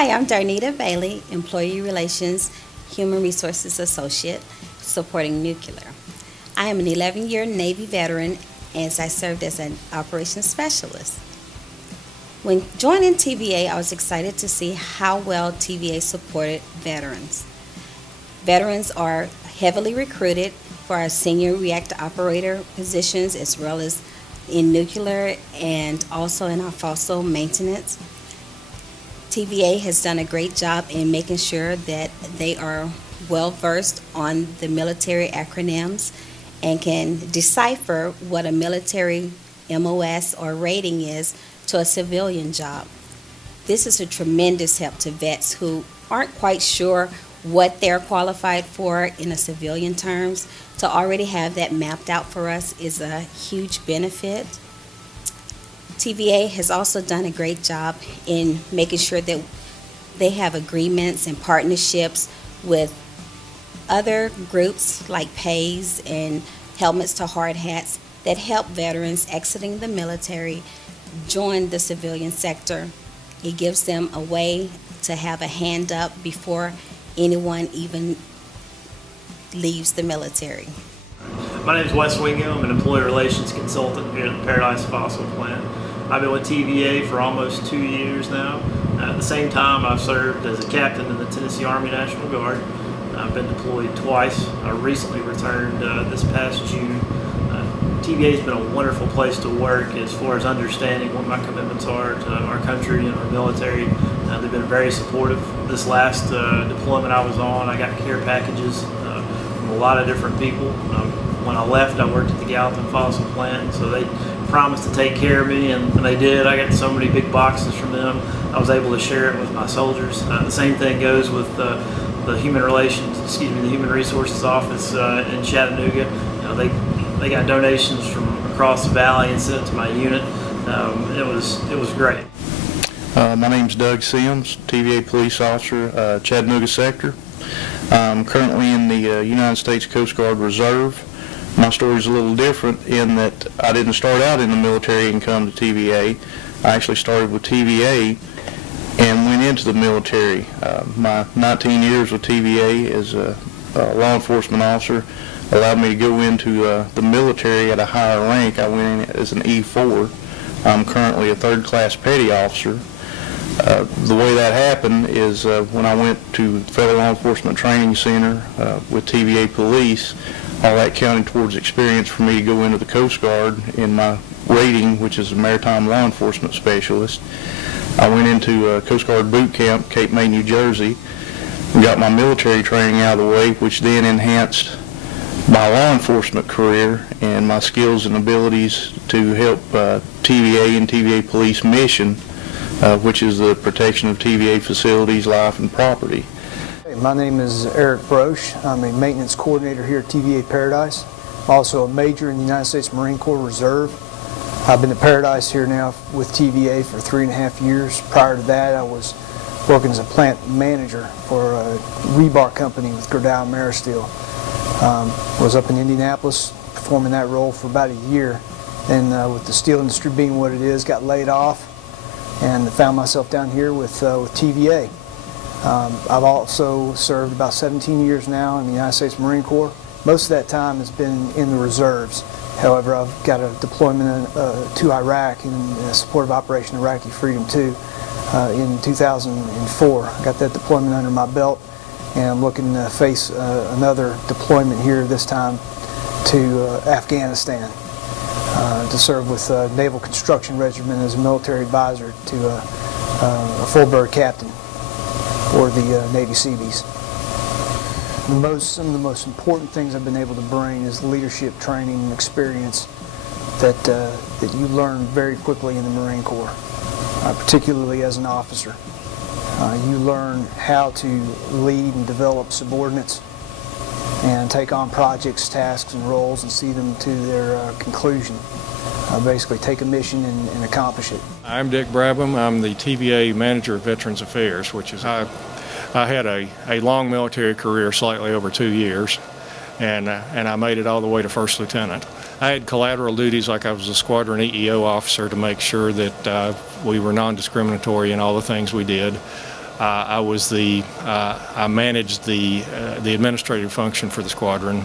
Hi, I'm Darnita Bailey, Employee Relations Human Resources Associate, supporting nuclear. I am an 11-year Navy veteran as I served as an operations specialist. When joining TVA, I was excited to see how well TVA supported veterans. Veterans are heavily recruited for our senior reactor operator positions as well as in nuclear and also in our fossil maintenance. TVA has done a great job in making sure that they are well versed on the military acronyms and can decipher what a military MOS or rating is to a civilian job. This is a tremendous help to vets who aren't quite sure what they're qualified for in a civilian terms. To already have that mapped out for us is a huge benefit. TVA has also done a great job in making sure that they have agreements and partnerships with other groups like PAYS and Helmets to Hard Hats that help veterans exiting the military join the civilian sector. It gives them a way to have a hand up before anyone even leaves the military. My name is Wes Wingo. I'm an employee relations consultant here at the Paradise Fossil Plant. I've been with TVA for almost 2 years now. At the same time, I've served as a captain in the Tennessee Army National Guard. I've been deployed twice. I recently returned this past June. TVA has been a wonderful place to work as far as understanding what my commitments are to our country and our military. They've been very supportive. This last deployment I was on, I got care packages from a lot of different people. When I left, I worked at the Gallatin Fossil Plant, so they promised to take care of me, and they did. I got so many big boxes from them. I was able to share it with my soldiers. The same thing goes with the Human Resources Office in Chattanooga. They got donations from across the valley and sent it to my unit. It was great. My name's Doug Sims, TVA police officer, Chattanooga sector. I'm currently in the United States Coast Guard Reserve. My story's a little different in that I didn't start out in the military and come to TVA. I actually started with TVA and went into the military. My 19 years with TVA as a law enforcement officer allowed me to go into the military at a higher rank. I went in as an E4. I'm currently a third-class petty officer. The way that happened is when I went to Federal Law Enforcement Training Center with TVA Police, all that counted towards experience for me to go into the Coast Guard in my rating, which is a Maritime Law Enforcement Specialist. I went into Coast Guard Boot Camp, Cape May, New Jersey, and got my military training out of the way, which then enhanced my law enforcement career and my skills and abilities to help TVA and TVA Police mission, which is the protection of TVA facilities, life, and property. My name is Eric Broche. I'm a maintenance coordinator here at TVA Paradise. I'm also a major in the United States Marine Corps Reserve. I've been at Paradise here now with TVA for 3.5 years. Prior to that, I was working as a plant manager for a rebar company with Gerdau Maristeel. Was up in Indianapolis performing that role for about a year. Then with the steel industry being what it is, got laid off and found myself down here with TVA. I've also served about 17 years now in the United States Marine Corps. Most of that time has been in the reserves. However, I've got a deployment to Iraq in support of Operation Iraqi Freedom 2 in 2004. I got that deployment under my belt, and I'm looking to face another deployment here this time to Afghanistan to serve with Naval Construction Regiment as a military advisor to a full-bird captain for the Navy Seabees. Some of the most important things I've been able to bring is leadership training and experience that you learn very quickly in the Marine Corps, particularly as an officer. You learn how to lead and develop subordinates and take on projects, tasks, and roles and see them to their conclusion. Basically take a mission and accomplish it. I'm Dick Brabham. I'm the TVA Manager of Veterans Affairs, which is I had a long military career, slightly over 2 years, and I made it all the way to First Lieutenant. I had collateral duties like I was a squadron EEO officer to make sure that we were non-discriminatory in all the things we did. I managed the administrative function for the squadron.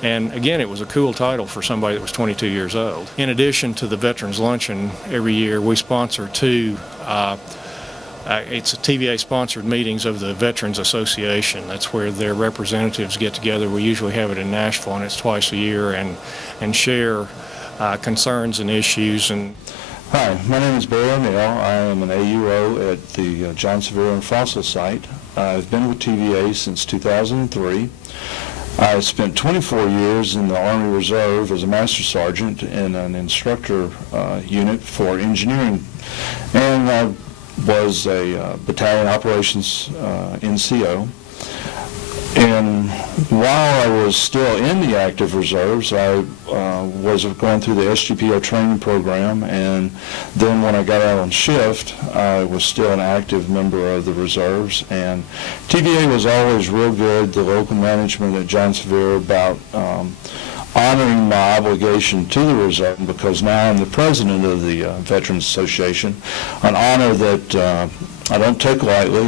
And again, it was a cool title for somebody that was 22 years old. In addition to the Veterans Luncheon, every year we sponsor two, it's TVA-sponsored meetings of the Veterans Association. That's where their representatives get together. We usually have it in Nashville, and it's twice a year, and share concerns and issues. And Hi, my name is Barry O'Neill. I am an AUO at the John Sevier Fossil Site. I've been with TVA since 2003. I spent 24 years in the Army Reserve as a Master Sergeant in an instructor unit for engineering, and I was a battalion operations NCO. And while I was still in the active reserves, I was going through the SGPO training program, and then when I got out on shift, I was still an active member of the reserves. And TVA was always real good, the local management at John Sevier, about honoring my obligation to the reserve, because now I'm the president of the Veterans Association, an honor that I don't take lightly.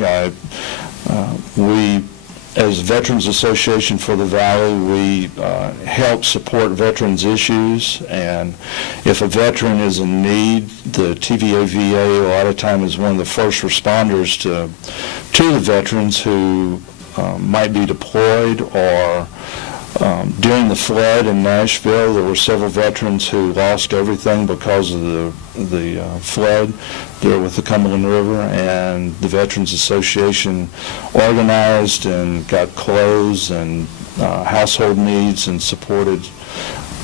We, as Veterans Association for the Valley, we help support veterans issues, and if a veteran is in need, the TVA VA a lot of time is one of the first responders to the veterans who might be deployed, or during the flood in Nashville, there were several veterans who lost everything because of the flood there with the Cumberland River, and the Veterans Association organized and got clothes and household needs and supported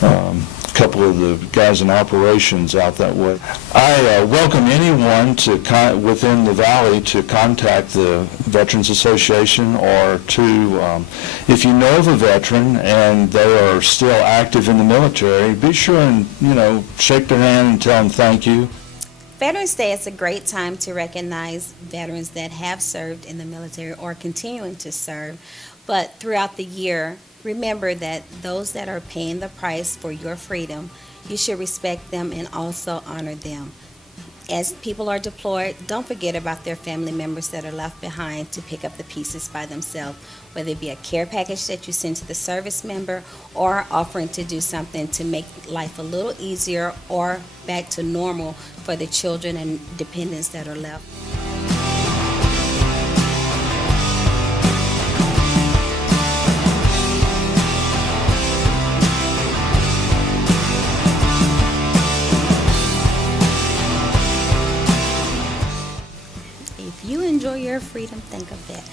a couple of the guys in operations out that way. I welcome anyone within the Valley to contact the Veterans Association, or to, if you know of a veteran and they are still active in the military, be sure and, shake their hand and tell them thank you. Veterans Day is a great time to recognize veterans that have served in the military or continuing to serve. But throughout the year, remember that those that are paying the price for your freedom, you should respect them and also honor them. As people are deployed, don't forget about their family members that are left behind to pick up the pieces by themselves, whether it be a care package that you send to the service member, or offering to do something to make life a little easier or back to normal for the children and dependents that are left. If you enjoy your freedom, think of that.